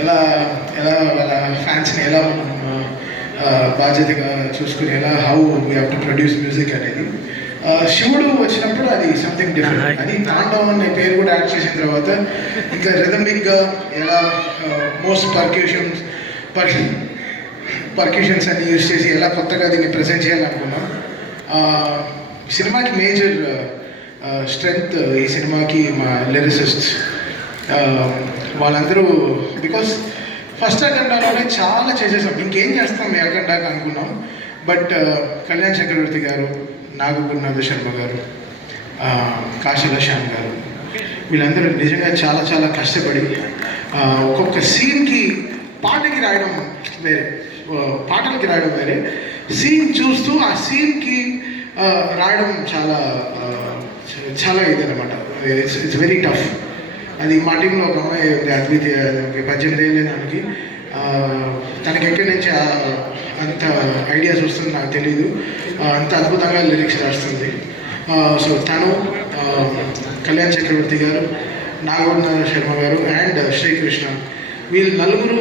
ఎలా ఎలా వాళ్ళ ఫ్యాన్స్ని ఎలా మనం బాధ్యతగా చూసుకుని ఎలా how we have to produce music అనేది. శివుడు వచ్చినప్పుడు అది సంథింగ్ డిఫరెంట్. అది తాండవం అనే పేరు కూడా యాడ్ చేసిన తర్వాత ఇంకా రిథమిక్గా ఎలా మోస్ట్ పర్క్యూషన్స్ అన్ని యూజ్ చేసి ఎలా కొత్తగా దీన్ని ప్రజెంట్ చేయాలనుకున్నాం. సినిమాకి మేజర్ స్ట్రెంగ్త్ ఈ సినిమాకి మా లిరిసిస్ట్స్. వాళ్ళందరూ బికాస్ ఫస్ట్ అఖండాలోనే చాలా చేసేసాం, ఇంకేం చేస్తాం ఈ అఖండాకి అనుకున్నాం. బట్ కళ్యాణ్ చక్రవర్తి గారు, నాగగురునాథ శర్మ గారు, కాశీల శ్యామ్ గారు, వీళ్ళందరూ నిజంగా చాలా చాలా కష్టపడి ఒక్కొక్క సీన్కి పాటలకి రాయడం వేరే, సీన్ చూస్తూ ఆ సీన్కి రాయడం చాలా చాలా ఇదనమాట. It's very tough. అది మా టీంలో ఒక అమ్మాయి అద్వితీయ, 18 ఏళ్ళ దానికి. తనకి ఎక్కడి నుంచి అంత ఐడియాస్ వస్తుంది నాకు తెలీదు, అంత అద్భుతంగా లిరిక్స్ రాస్తుంది. సో తను, కళ్యాణ్ చక్రవర్తి గారు, నాగవర్ణ శర్మ గారు అండ్ శ్రీకృష్ణ, వీళ్ళు నలుగురు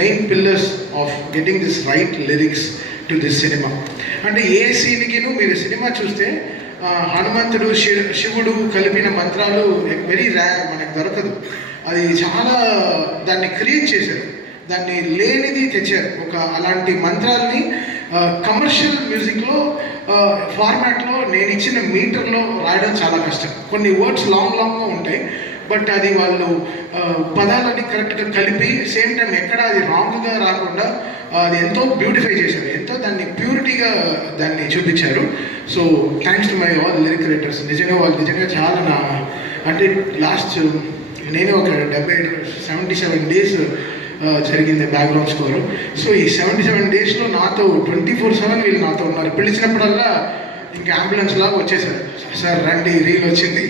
main pillars of getting this right lyrics to this cinema. అంటే ఏ సీన్కిను మీరు సినిమా చూస్తే హనుమంతుడు శివుడు కలిపిన మంత్రాలు వెరీ రేర్, మనకు దొరకదు. అది చాలా దాన్ని క్రియేట్ చేశారు, దాన్ని లేనిది తెచ్చారు. అలాంటి మంత్రాల్ని కమర్షియల్ మ్యూజిక్లో ఫార్మాట్లో నేను ఇచ్చిన మీటర్లో రాయడం చాలా కష్టం. కొన్ని వర్డ్స్ లాంగ్గా ఉంటాయి, బట్ అది వాళ్ళు పదాలని కరెక్ట్గా కలిపి సేమ్ టైం ఎక్కడ అది రాంగ్గా రాకుండా అది ఎంతో బ్యూటిఫై చేశారు, ఎంతో దాన్ని ప్యూరిటీగా దాన్ని చూపించారు. So thanks to my all lyric writers. నిజంగా వాళ్ళు నిజంగా చాలా అంటే లాస్ట్ నేను ఒక 77 డేస్ జరిగింది బ్యాక్గ్రౌండ్ స్కోరు. సో ఈ 77 డేస్లో నాతో 24/7 వీళ్ళు నాతో ఉన్నారు. పిలిచినప్పుడల్లా ఇంకా అంబులెన్స్ లాగా వచ్చేసారు. సార్ రండి, రీల్ వచ్చింది,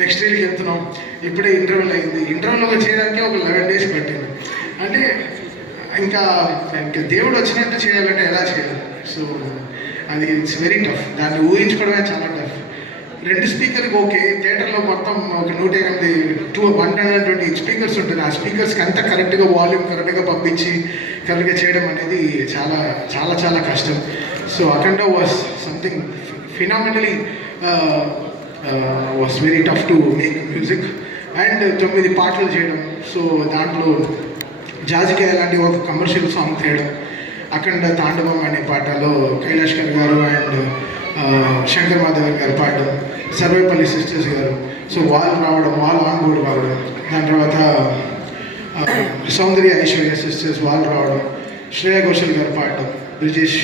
నెక్స్ట్ రీల్కి వెళ్తున్నాం, ఇప్పుడే ఇంటర్వ్యూలు అయింది. ఇంటర్వ్యూలో చేయడానికి ఒక 11 డేస్ పట్టింది. అంటే ఇంకా దేవుడు వచ్చినట్టు చేయాలంటే ఎలా చేయాలి? సో అది ఇట్స్ వెరీ టఫ్. దాన్ని ఊహించుకోవడమే చాలా టఫ్. 2 స్పీకర్కి ఓకే, థియేటర్లో మొత్తం ఒక 120 స్పీకర్స్ ఉంటుంది. ఆ స్పీకర్స్కి అంతా కరెక్ట్గా వాల్యూమ్ కరెక్ట్గా పంపించి కరెక్ట్గా చేయడం అనేది చాలా చాలా చాలా కష్టం. So Akhanda was something phenomenally was very tough to make music. And 9 పాటలు చేయడం, సో దాంట్లో జాజికాయ లాంటి ఒక కమర్షియల్ సాంగ్ చేయడం, అఖండ తాండవం అనే పాటలో కైలాష్కర్ గారు అండ్ శంకర్ మాధవ్ గారు పాడడం, సర్వేపల్లి సిస్టర్స్ గారు, సో వాళ్ళు ఆన్ బోర్డ్ రావడం, దాని తర్వాత సౌందర్య ఐశ్వర్య సిస్టర్స్ వాళ్ళు రావడం, శ్రేయా ఘోషల్ గారు పాడడం, బ్రిజేష్